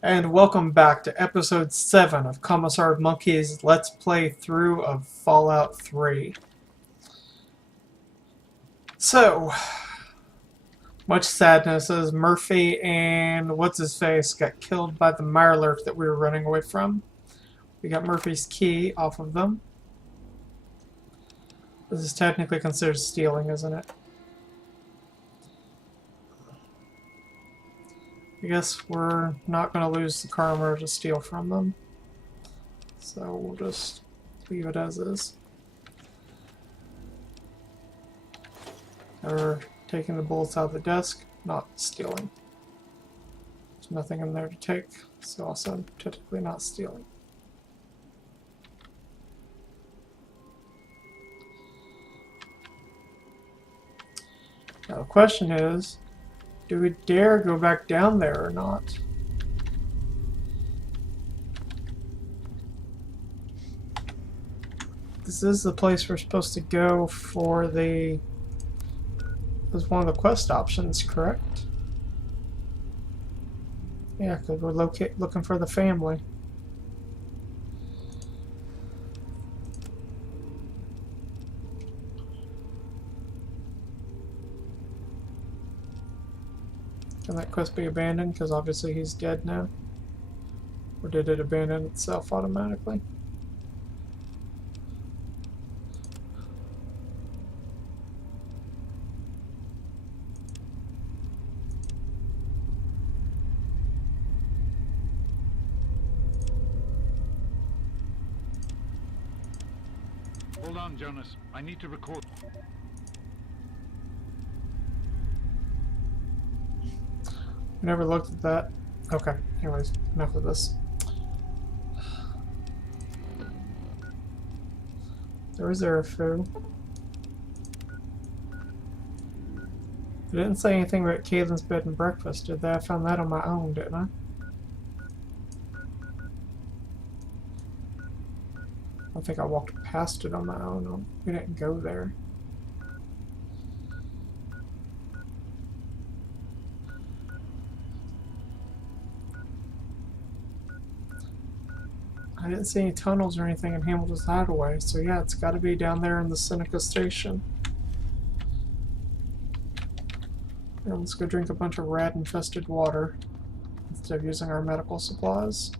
And welcome back to episode 7 of Commissar Monkey's Let's Play through of Fallout 3. So, much sadness as Murphy and what's-his-face got killed by the Mirelurk that we were running away from. We got Murphy's key off of them. This is technically considered stealing, isn't it? I guess we're not going to lose the karma to steal from them. So we'll just leave it as is. Or taking the bullets out of the desk, not stealing. There's nothing in there to take, so also technically not stealing. Now the question is, do we dare go back down there or not? This is the place we're supposed to go for the... was one of the quest options, correct? Yeah, because we're looking for the family. Can that quest be abandoned? Because obviously he's dead now. Or did it abandon itself automatically? Hold on, Jonas. I need to record. I never looked at that. Okay, anyways, enough of this. There a foo. I didn't say anything about Caitlin's bed and breakfast, did they? I found that on my own, didn't I? I don't think I walked past it on my own. We didn't go there. I didn't see any tunnels or anything in Hamilton's Hideaway, so yeah, it's got to be down there in the Seneca station. Yeah, let's go drink a bunch of rat-infested water instead of using our medical supplies.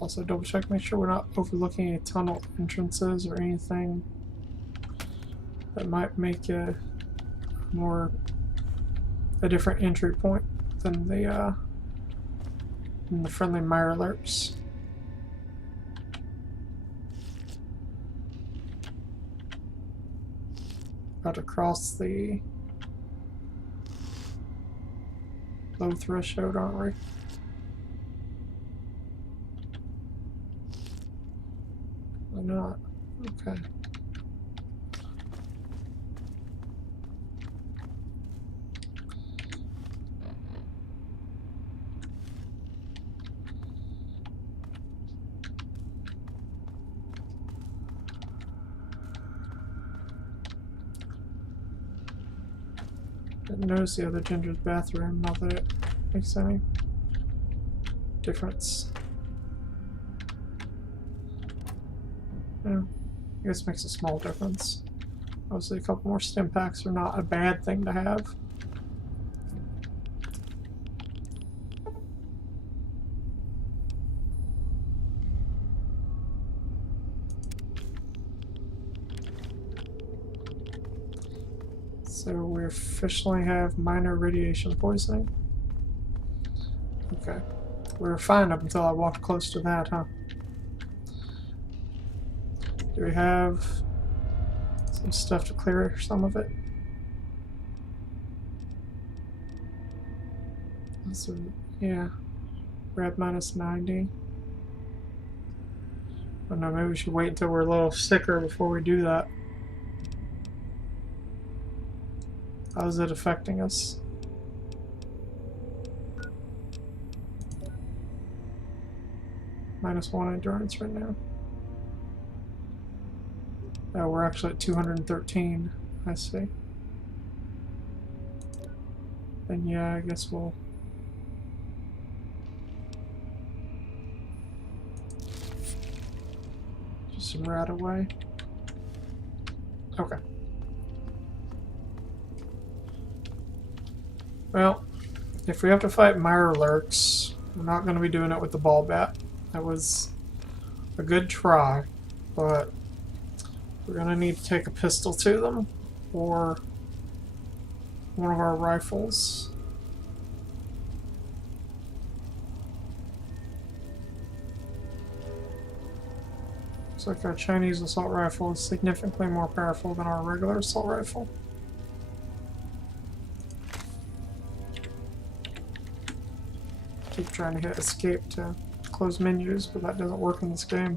Also, double check, make sure we're not overlooking any tunnel entrances or anything that might make a different entry point than the friendly Mirelurks. About to cross the low threshold, aren't we? Why not? Okay. Didn't notice the other ginger's bathroom, not that it makes any difference. Yeah, I guess it makes a small difference. Obviously, a couple more stim packs are not a bad thing to have. So we officially have minor radiation poisoning. Okay. We were fine up until I walked close to that, huh? Do we have some stuff to clear some of it? So, yeah. We're at minus 90. Oh no, maybe we should wait until we're a little sicker before we do that. How is it affecting us? -1 endurance right now. Oh, we're actually at 213. I see. Then yeah, I guess we'll some right away. Okay. Well, if we have to fight Mirelurks, we're not going to be doing it with the ball bat. That was a good try, but we're going to need to take a pistol to them or one of our rifles. Looks like our Chinese assault rifle is significantly more powerful than our regular assault rifle. Keep trying to hit escape to close menus, but that doesn't work in this game.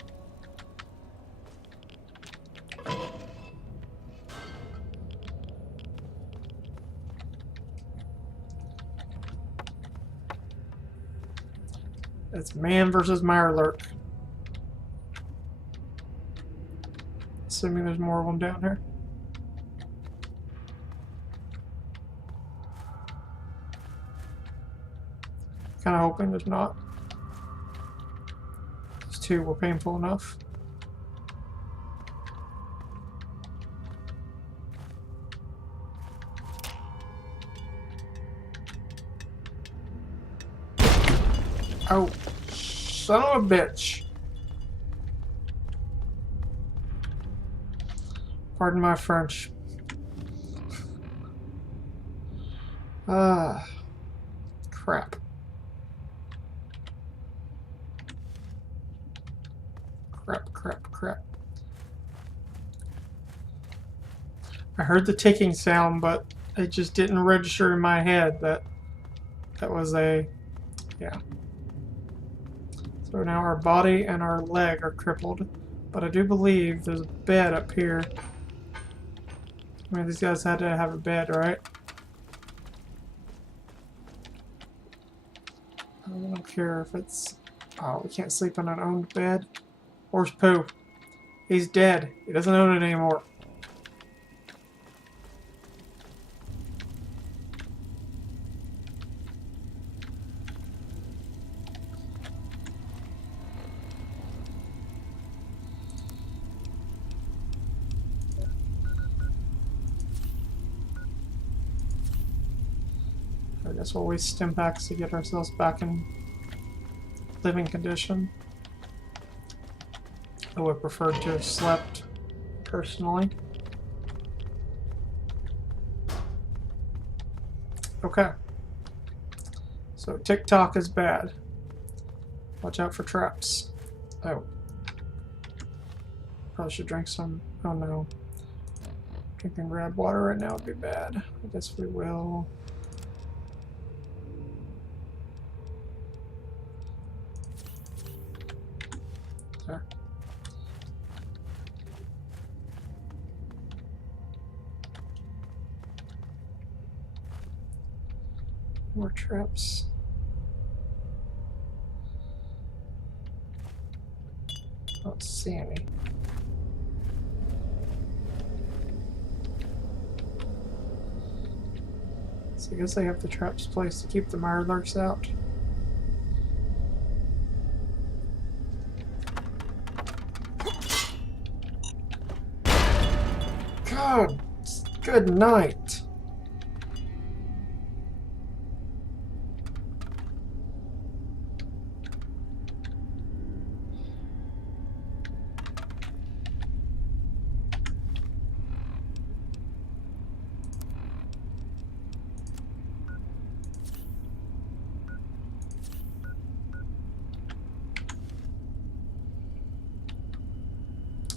It's man versus Mirelurk. Assuming there's more of them down here. Kind of hoping there's not. These two were painful enough. Oh, son of a bitch. Pardon my French. Ah, crap. Crap. I heard the ticking sound, but it just didn't register in my head that that was a... yeah. So now our body and our leg are crippled, but I do believe there's a bed up here. I mean, these guys had to have a bed, right? I don't care if it's... oh, we can't sleep on an owned bed. Horse poo. He's dead. He doesn't own it anymore. I guess we'll waste stim packs to get ourselves back in living condition. I would prefer to have slept, personally. Okay. So TikTok is bad. Watch out for traps. Oh. Probably should drink some. Oh no. Drinking red water right now would be bad. I guess we will. There. More traps. I don't see any. So I guess I have the traps placed to keep the Mirelurks out. God, good night.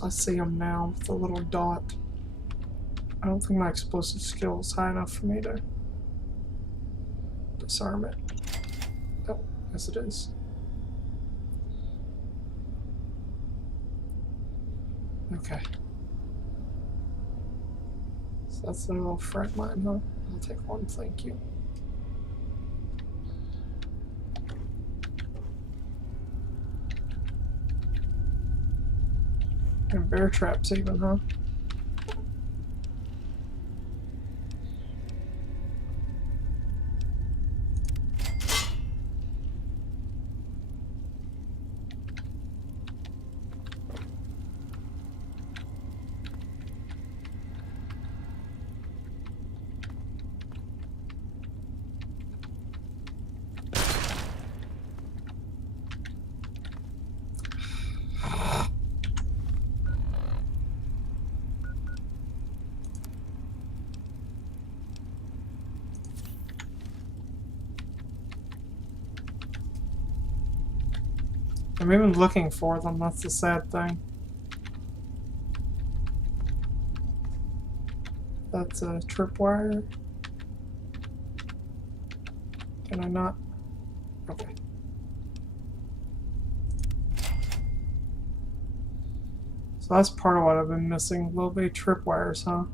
I see him now with the little dot. I don't think my explosive skill is high enough for me to disarm it. Oh, yes it is. Okay. So that's the little front mine, huh? I'll take one, thank you. And bear traps even, huh? I'm even looking for them. That's the sad thing. That's a tripwire. Can I not? Okay. So that's part of what I've been missing. Little bitty tripwires, huh?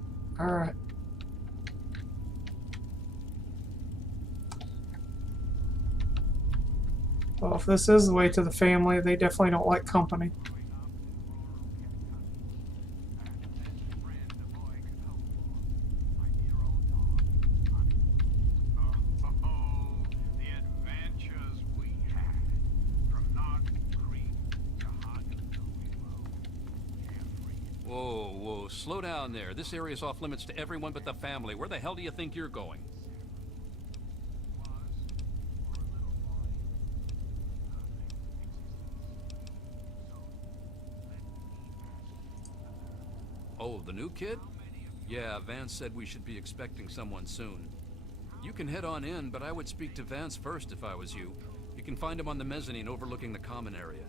Alright. Well, if this is the way to the family, they definitely don't like company. Whoa, whoa, slow down there. This area's off limits to everyone but the family. Where the hell do you think you're going? Oh, the new kid? Yeah, Vance said we should be expecting someone soon. You can head on in, but I would speak to Vance first if I was you. You can find him on the mezzanine overlooking the common area.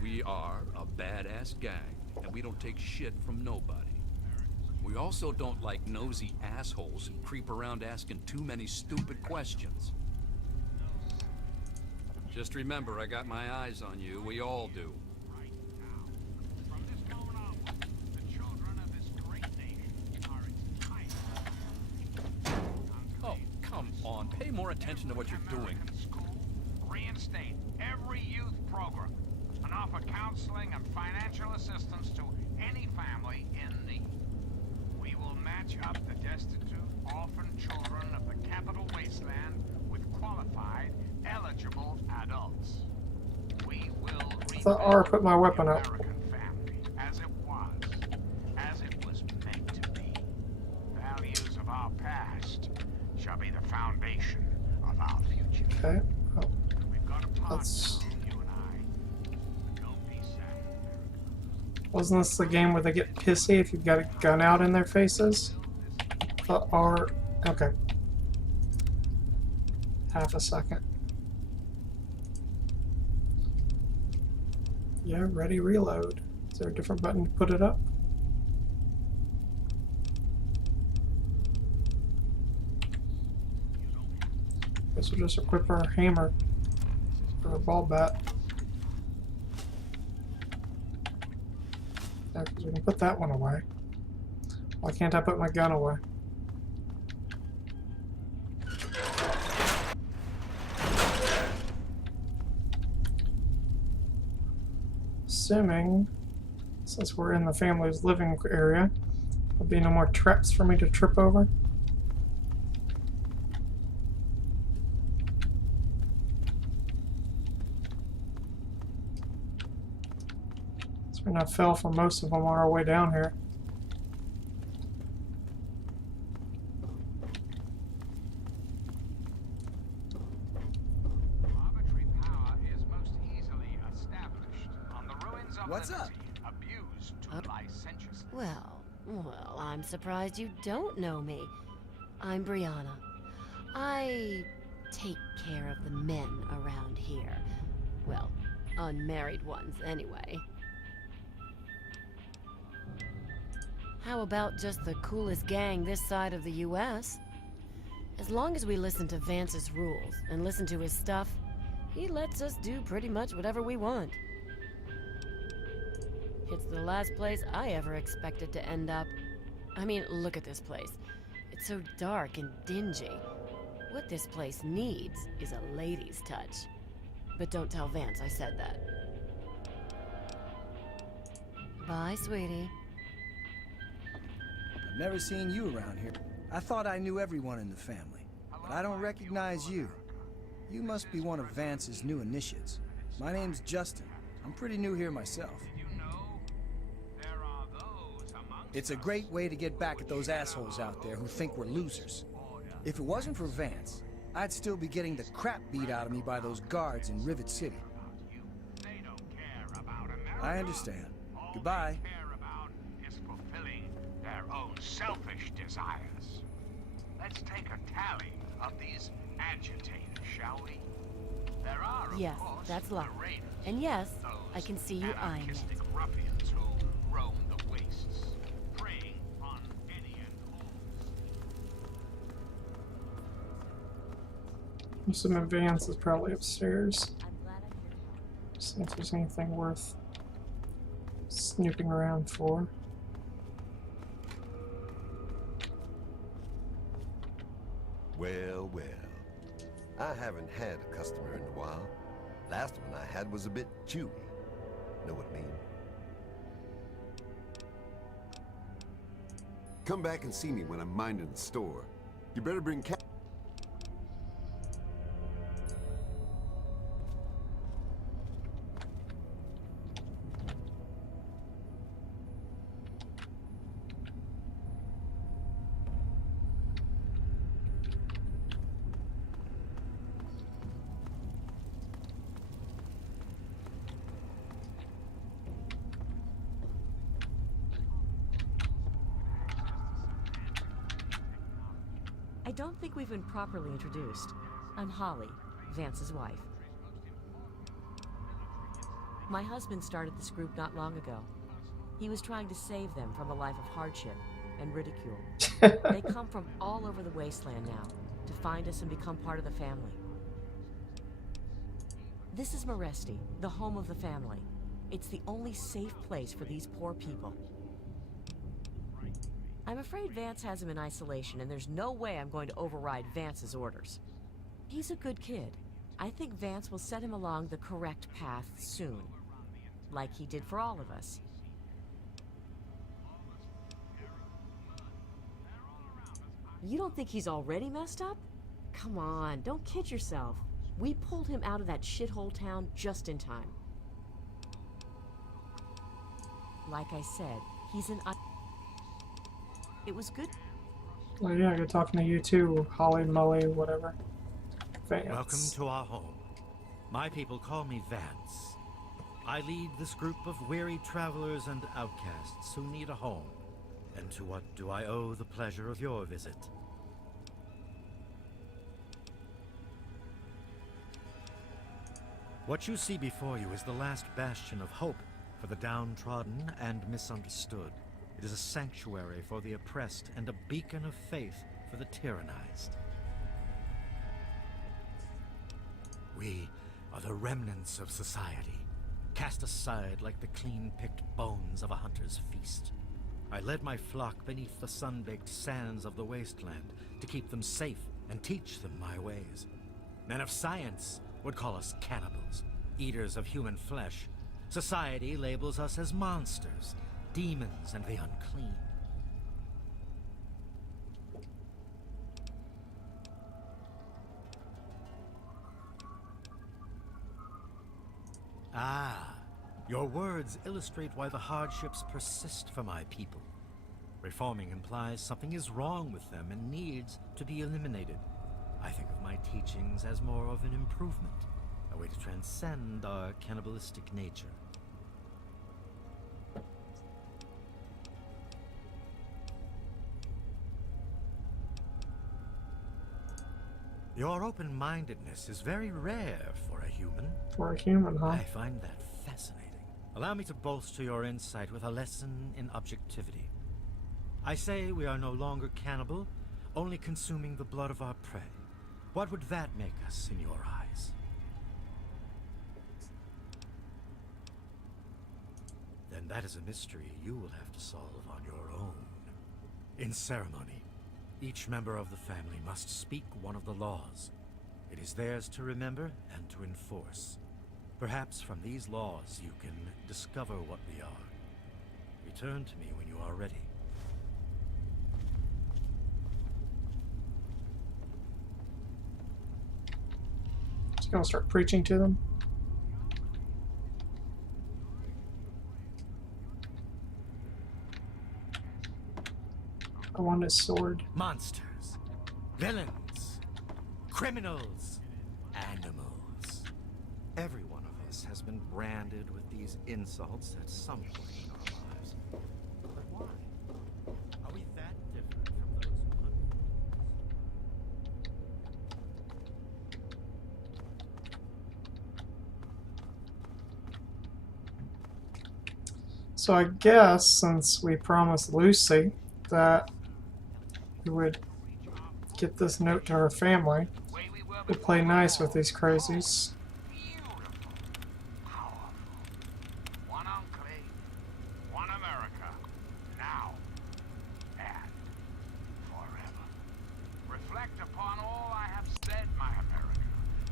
We are a badass gang, and we don't take shit from nobody. We also don't like nosy assholes who creep around asking too many stupid questions. Just remember, I got my eyes on you. We all do. Oh, come on. Pay more attention to what you're doing. Reinstate every youth program and offer counseling and financial assistance to any family in need. We will match up the destitute, orphan children of the capital wasteland with qualified, eligible adults. We will I thought R put my weapon up. American family as it was meant to be. Values of our past shall be the foundation of our future. Okay. Oh, We've got a partner, that's... you and I. Don't be sad. Wasn't this the game where they get pissy if you've got a gun out in their faces? I thought R... Okay. Half a second. Yeah, ready, reload. Is there a different button to put it up? Guess we'll just equip our hammer or our ball bat. Yeah, because we can put that one away. Why can't I put my gun away? Assuming, since we're in the family's living area, there'll be no more traps for me to trip over. So we not fell for most of them on our way down here. Arbitrary power is most easily established on the ruins of What's up? liberty, abused to licentiousness. Well, I'm surprised you don't know me. I'm Brianna. I take care of the men around here. Well, unmarried ones, anyway. How about just the coolest gang this side of the US? As long as we listen to Vance's rules and listen to his stuff, he lets us do pretty much whatever we want. It's the last place I ever expected to end up. I mean, look at this place. It's so dark and dingy. What this place needs is a lady's touch. But don't tell Vance I said that. Bye, sweetie. I've never seen you around here. I thought I knew everyone in the family, but I don't recognize you. You must be one of Vance's new initiates. My name's Justin. I'm pretty new here myself. It's a great way to get back at those assholes out there who think we're losers. If it wasn't for Vance, I'd still be getting the crap beat out of me by those guards in Rivet City. I understand. Goodbye. All they care about is fulfilling their own selfish desires. Let's take a tally of these agitators, shall we? There are, of Yes, course, that's the locked. raiders. And yes, Those I can see you eyeing it. anarchistic ruffians who roam the wastes, preying on any and all. I'm assuming Vance is probably upstairs. I'm glad I'm here to help. See if there's anything worth snooping around for. Well, well. I haven't had a customer in a while. Last one I had was a bit chewy. Know what I mean? Come back and see me when I'm minding the store. You better bring I don't think we've been properly introduced. I'm Holly, Vance's wife. My husband started this group not long ago. He was trying to save them from a life of hardship and ridicule. They come from all over the wasteland now to find us and become part of the family. This is Maresti, the home of the family. It's the only safe place for these poor people. I'm afraid Vance has him in isolation, and there's no way I'm going to override Vance's orders. He's a good kid. I think Vance will set him along the correct path soon, like he did for all of us. You don't think he's already messed up? Come on, don't kid yourself. We pulled him out of that shithole town just in time. Like I said, he's an... It was good. Oh yeah, good talking to you too, Holly, Molly, whatever. Vance. Welcome to our home. My people call me Vance. I lead this group of weary travelers and outcasts who need a home. And to what do I owe the pleasure of your visit? What you see before you is the last bastion of hope for the downtrodden and misunderstood. It is a sanctuary for the oppressed and a beacon of faith for the tyrannized. We are the remnants of society, cast aside like the clean-picked bones of a hunter's feast. I led my flock beneath the sun-baked sands of the wasteland to keep them safe and teach them my ways. Men of science would call us cannibals, eaters of human flesh. Society labels us as monsters, demons and the unclean. Ah, your words illustrate why the hardships persist for my people. Reforming implies something is wrong with them and needs to be eliminated. I think of my teachings as more of an improvement, a way to transcend our cannibalistic nature. Your open-mindedness is very rare for a human. For a human, huh? I find that fascinating. Allow me to bolster your insight with a lesson in objectivity. I say we are no longer cannibal, only consuming the blood of our prey. What would that make us in your eyes? Then that is a mystery you will have to solve on your own. In ceremony, each member of the family must speak one of the laws. It is theirs to remember and to enforce. Perhaps from these laws you can discover what we are. Return to me when you are ready. Just gonna start preaching to them. I want his sword. Monsters, villains, criminals, animals. Every one of us has been branded with these insults at some point in our lives. But why? Are we that different from those who hunt? So I guess since we promised Lucy that we would get this note to her family, Way we were we before play the nice with war. these crazies. Beautiful. Powerful. One enclave. One America. Now. And forever. Reflect upon all I have said, my America.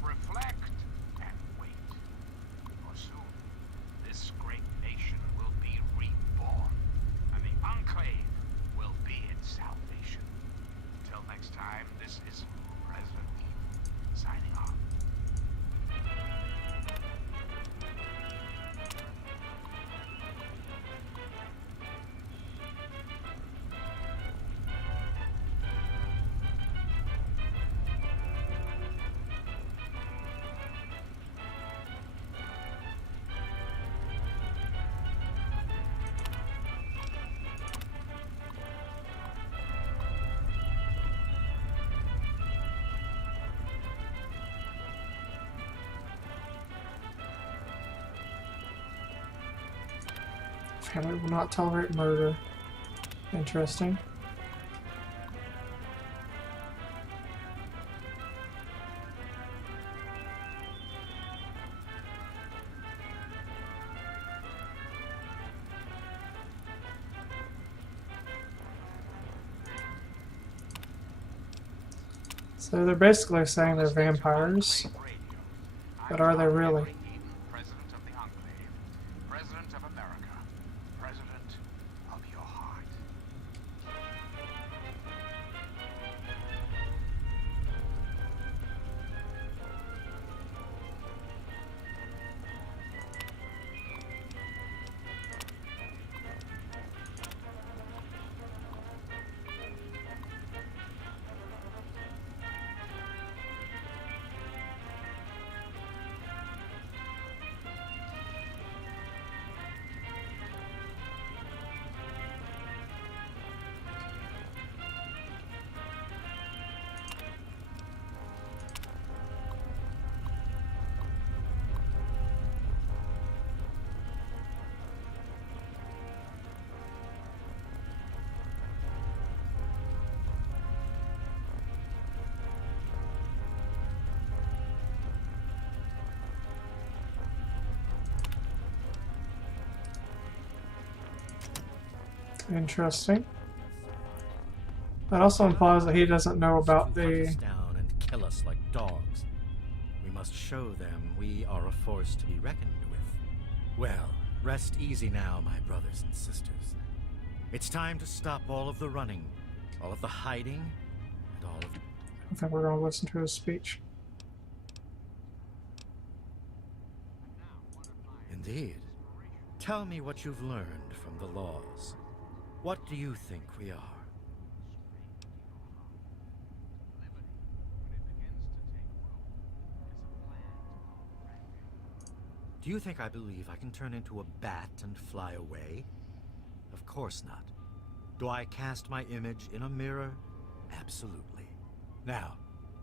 Reflect and wait. For soon, this great nation will be reborn. And the enclave will be its salvation. Until next time, this is President Eden signing off. Family will not tolerate murder. Interesting. So they're basically saying they're vampires, but are they really? President of the Enclave, President of America, President of your heart. Interesting. That also implies that he doesn't know about To hunt us the... down and kill us like dogs. We must show them we are a force to be reckoned with. Well, rest easy now, my brothers and sisters. It's time to stop all of the running, all of the hiding, and all of the... I don't think we're going to listen to his speech. Indeed. Tell me what you've learned from the laws. What do you think we are? Do you think I believe I can turn into a bat and fly away? Of course not. Do I cast my image in a mirror? Absolutely. Now,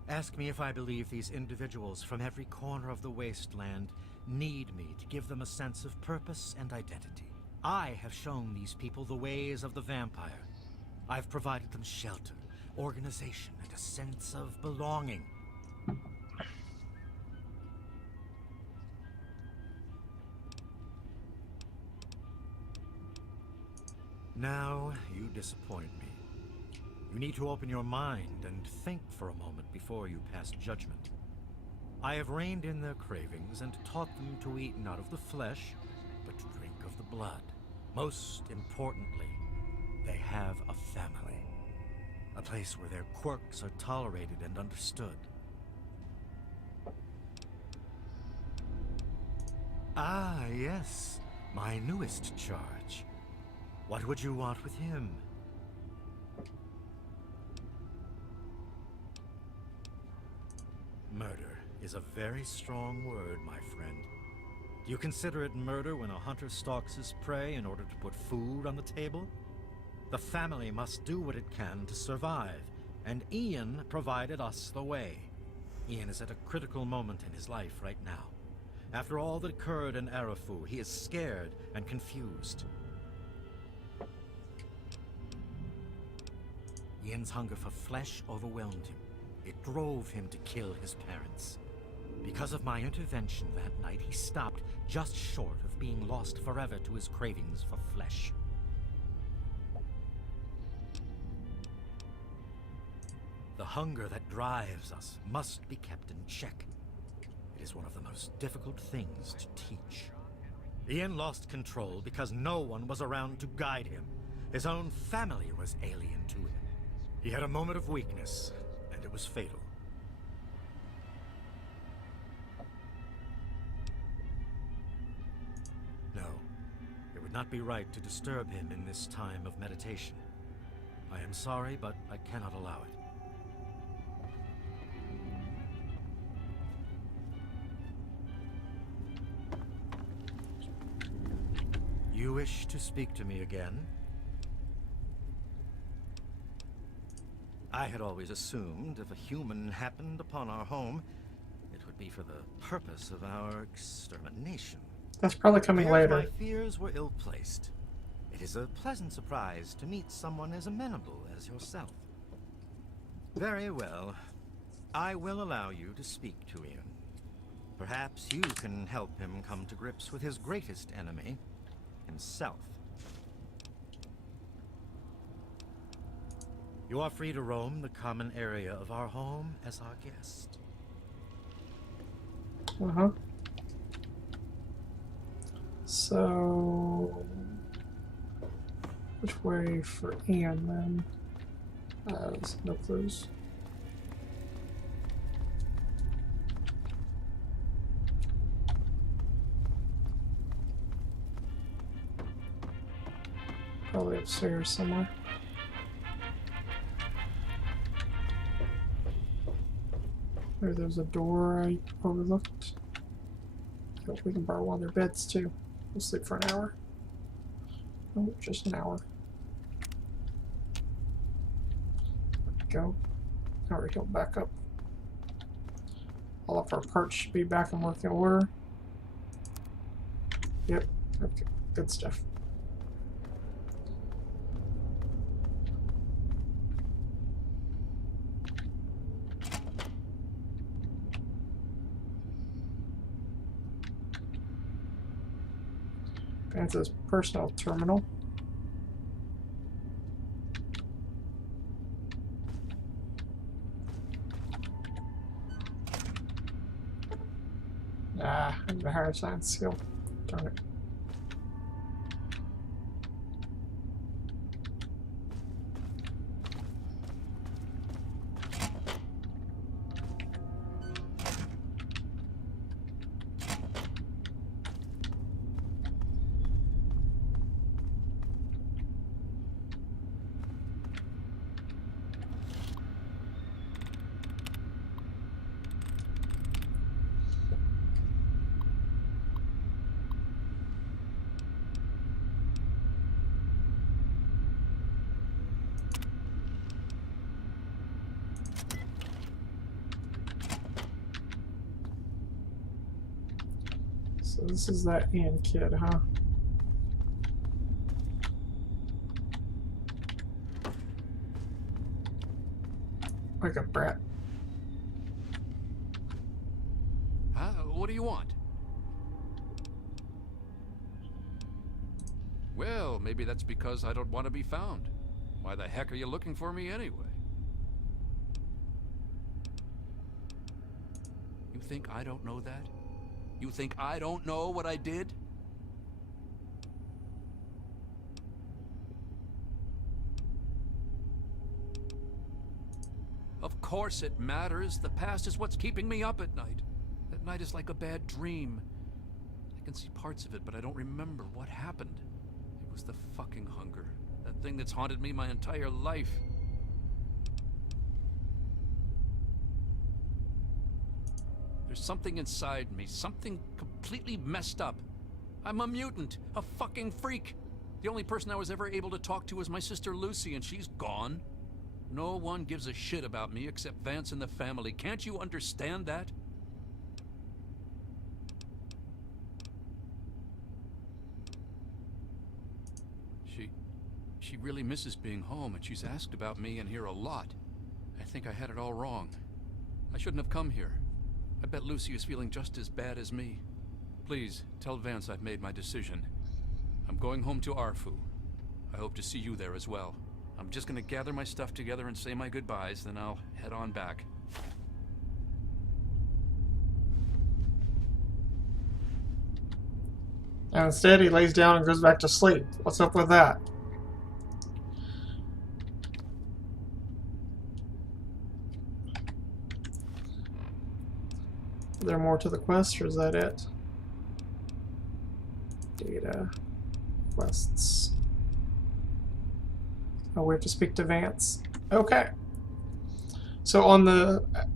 ask me if I believe these individuals from every corner of the wasteland need me to give them a sense of purpose and identity. I have shown these people the ways of the vampire. I've provided them shelter, organization, and a sense of belonging. Now, you disappoint me. You need to open your mind and think for a moment before you pass judgment. I have reined in their cravings and taught them to eat not of the flesh, but to drink of the blood. Most importantly, they have a family. A place where their quirks are tolerated and understood. Ah, yes, my newest charge. What would you want with him? Murder is a very strong word, my friend. Do you consider it murder when a hunter stalks his prey in order to put food on the table? The family must do what it can to survive, and Ian provided us the way. Ian is at a critical moment in his life right now. After all that occurred in Arafu, he is scared and confused. Ian's hunger for flesh overwhelmed him. It drove him to kill his parents. Because of my intervention that night, he stopped just short of being lost forever to his cravings for flesh. The hunger that drives us must be kept in check. It is one of the most difficult things to teach. Ian lost control because no one was around to guide him. His own family was alien to him. He had a moment of weakness, and it was fatal. No, it would not be right to disturb him in this time of meditation. I am sorry, but I cannot allow it. You wish to speak to me again? I had always assumed if a human happened upon our home, it would be for the purpose of our extermination. That's probably coming Perhaps later. my fears were ill-placed. It is a pleasant surprise to meet someone as amenable as yourself. Very well. I will allow you to speak to Ian. Perhaps you can help him come to grips with his greatest enemy, himself. You are free to roam the common area of our home as our guest. Uh-huh. So, which way for Ian then? There's no clues. Probably upstairs somewhere. There's a door I overlooked. Oh, we can borrow one of their beds too. We'll sleep for an hour. Oh, just an hour. Go. Alright, he'll back up. All of our parts should be back in working order. Yep. Okay. Good stuff. That's his personal terminal. Ah, I have a higher science skill. Darn it. So this is that Ian kid, huh? Wake up, brat. Huh? What do you want? Well, maybe that's because I don't want to be found. Why the heck are you looking for me anyway? You think I don't know that? You think I don't know what I did? Of course it matters. The past is what's keeping me up at night. That night is like a bad dream. I can see parts of it, but I don't remember what happened. It was the fucking hunger. That thing that's haunted me my entire life. There's something inside me, something completely messed up. I'm a mutant, a fucking freak. The only person I was ever able to talk to was my sister Lucy, and she's gone. No one gives a shit about me except Vance and the family. Can't you understand that? she really misses being home, and she's asked about me in here a lot. I think I had it all wrong. I shouldn't have come here. I bet Lucy is feeling just as bad as me. Please, tell Vance I've made my decision. I'm going home to Arfu. I hope to see you there as well. I'm just gonna gather my stuff together and say my goodbyes, then I'll head on back. And instead, he lays down and goes back to sleep. What's up with that? Is there more to the quest, or is that it? Data. Quests. Oh, we have to speak to Vance. Okay. So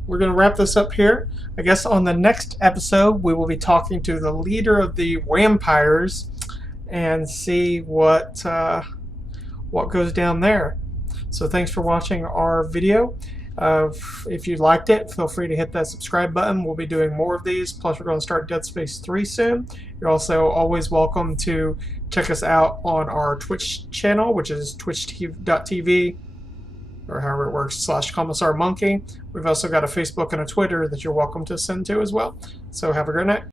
we're going to wrap this up here. I guess on the next episode, we will be talking to the leader of the Wampires and see what goes down there. So thanks for watching our video. If you liked it, feel free to hit that subscribe button. We'll be doing more of these. Plus, we're going to start Dead Space 3 soon. You're also always welcome to check us out on our Twitch channel, which is twitch.tv, or however it works, /Commissar Monkey. We've also got a Facebook and a Twitter that you're welcome to send to as well. So have a great night.